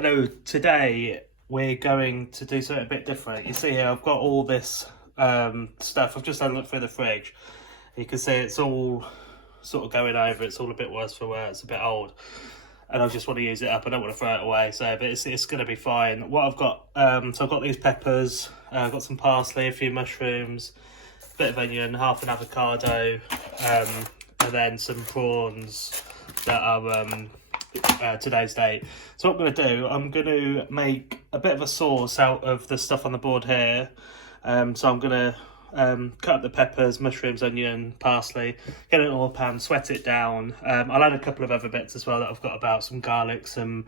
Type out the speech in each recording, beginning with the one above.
Hello, today we're going to do something a bit different. You see here, I've got all this stuff. I've just had a look through the fridge. You can see it's all sort of going over. It's all a bit worse for wear. It's a bit old. And I just want to use it up. I don't want to throw it away, but it's going to be fine. What I've got, so I've got these peppers. I've got some parsley, a few mushrooms, a bit of onion, half an avocado, and then some prawns that are today's date. So what I'm going to do, I'm going to make a bit of a sauce out of the stuff on the board here. So I'm going to cut up the peppers, mushrooms, onion, parsley, get it in a pan, sweat it down. I'll add a couple of other bits as well that I've got about, some garlic, some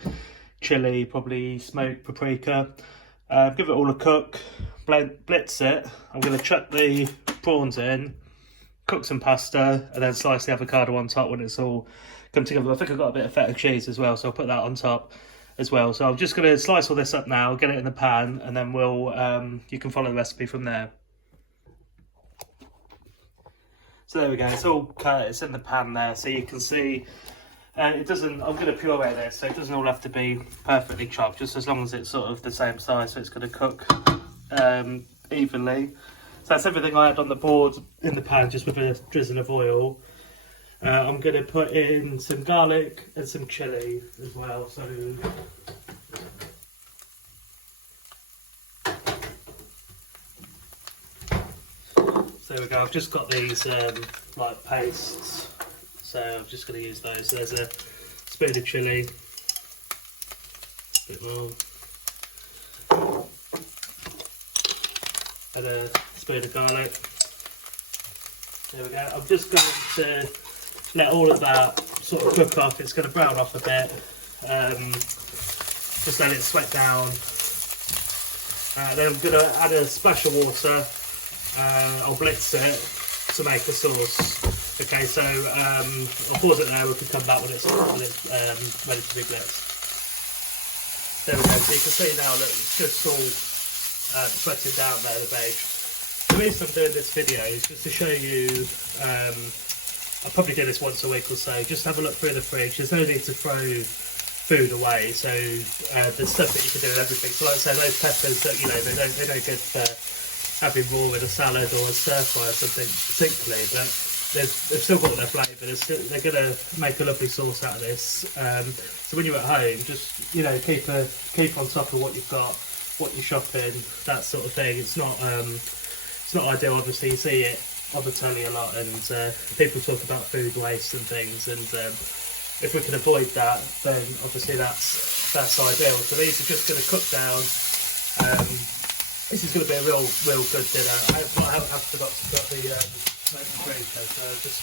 chilli, probably smoked paprika. Give it all a cook, blitz it. I'm going to chuck the prawns in, cook some pasta, and then slice the avocado on top when it's all come together. I think I've got a bit of feta cheese as well, so I'll put that on top as well. So I'm just going to slice all this up now, get it in the pan, and then you can follow the recipe from there. So there we go, it's all cut, it's in the pan there, so you can see it doesn't, I'm going to puree this, so it doesn't all have to be perfectly chopped, just as long as it's sort of the same size, so it's going to cook evenly. So that's everything I had on the board in the pan, just with a drizzle of oil. I'm going to put in some garlic and some chilli as well. So there we go. I've just got these like pastes, so I'm just going to use those. So there's a spoon of chilli, a bit more, and a spoon of garlic. There we go. I'm just going to let all of that sort of cook off. It's going to brown off a bit. Just let it sweat down. Then I'm going to add a splash of water. I'll blitz it to make a sauce. Okay, so I'll pause it there. We can come back when it's ready to be blitzed. There we go. So you can see now, look, it's just all sweating down there, the veg. The reason I'm doing this video is just to show you, I'll probably do this once a week or so, just have a look through the fridge. There's no need to throw food away, so there's stuff that you can do with everything. So like I say, those peppers, they're no good for having raw in a salad or a stir fry or something particularly, but they've still got their flavour. They're going to make a lovely sauce out of this. So when you're at home, just keep on top of what you've got, what you're shopping, that sort of thing. It's not ideal, obviously. You see it on the telly a lot, and people talk about food waste and things, and if we can avoid that, then obviously that's ideal. So these are just going to cook down. This is going to be a real good dinner. I forgot to put the smoked paprika, so I'll just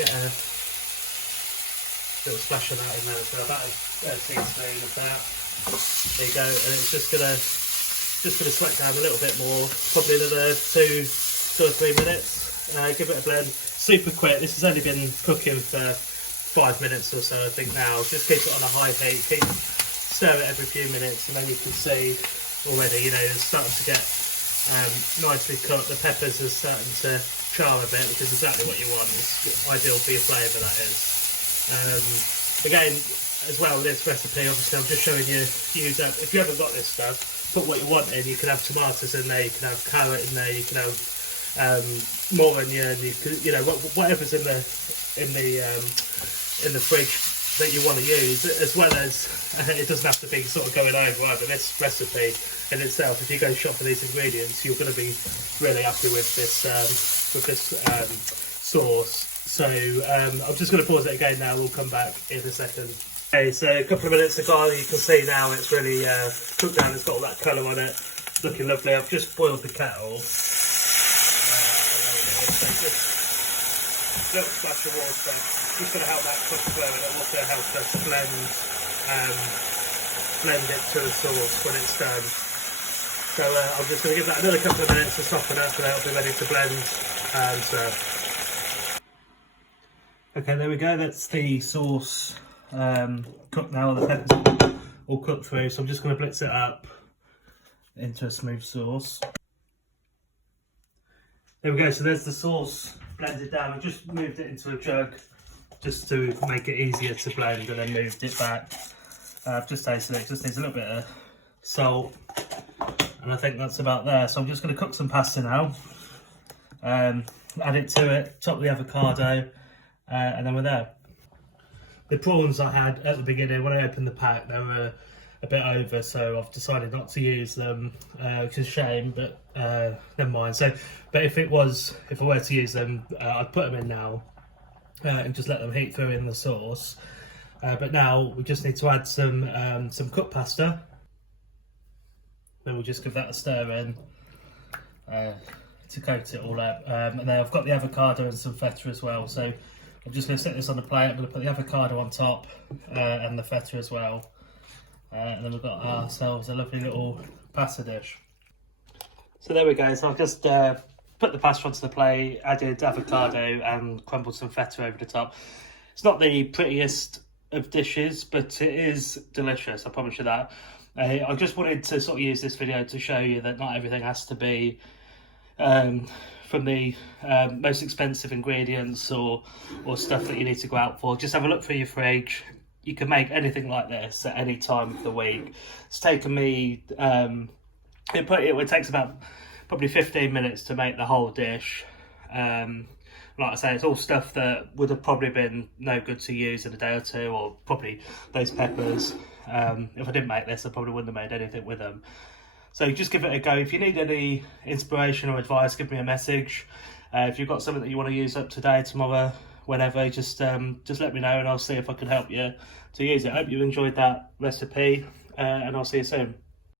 get a little splash of that in there. So about a teaspoon of that. There you go, and it's just going to sweat down a little bit more, probably another 2 or 3 minutes. Give it a blend, super quick. This has only been cooking for 5 minutes or so, I think now. Just keep it on a high heat, stir it every few minutes, and then you can see already, it's starting to get nicely cooked. The peppers are starting to char a bit, which is exactly what you want. It's ideal for your flavour, that is. Again, as well, this recipe, obviously, I'm just showing you, if you haven't got this stuff, put what you want in. You can have tomatoes in there, you can have carrot in there, you can have more onion, whatever's in the fridge that you want to use, as well as it doesn't have to be sort of going over either. This recipe in itself, if you go shop for these ingredients, you're going to be really happy with this sauce. So I'm just going to pause it again now. We'll come back in a second. Okay, so a couple of minutes ago, you can see now it's really cooked down. It's got all that colour on it, looking lovely. I've just boiled the kettle. So just a little splash of water, just going to help that cook through, and it also helps us blend it to the sauce when it's done. So I'm just going to give that another couple of minutes to soften up, and it'll be ready to blend and serve. Okay, there we go. That's the sauce cooked now. The peppers all cooked through, so I'm just going to blitz it up into a smooth sauce. There we go, so there's the sauce blended down. I just moved it into a jug just to make it easier to blend, and then moved it back I've just tasted it. It just needs a little bit of salt, and I think that's about there. So I'm just going to cook some pasta now. Add it to it, chop the avocado, and then we're there. The prawns I had at the beginning, when I opened the pack, they were a bit over, so I've decided not to use them, which is a shame, but never mind. So, but if I were to use them, I'd put them in now and just let them heat through in the sauce. But now we just need to add some cooked pasta. Then we'll just give that a stir in to coat it all up. And then I've got the avocado and some feta as well. So I'm just going to set this on the plate. I'm going to put the avocado on top and the feta as well. And then we've got ourselves a lovely little pasta dish. So there we go. So I've just put the pasta onto the plate, added avocado and crumbled some feta over the top. It's not the prettiest of dishes, but it is delicious, I promise you that. I just wanted to sort of use this video to show you that not everything has to be from the most expensive ingredients or stuff that you need to go out for. Just have a look through your fridge. You can make anything like this at any time of the week. It's taken me, it takes about probably 15 minutes to make the whole dish. Like I say, it's all stuff that would have probably been no good to use in a day or two, or probably those peppers. If I didn't make this, I probably wouldn't have made anything with them. So just give it a go. If you need any inspiration or advice, give me a message. If you've got something that you want to use up today, tomorrow, whenever, just let me know and I'll see if I can help you to use it. I hope you enjoyed that recipe and I'll see you soon.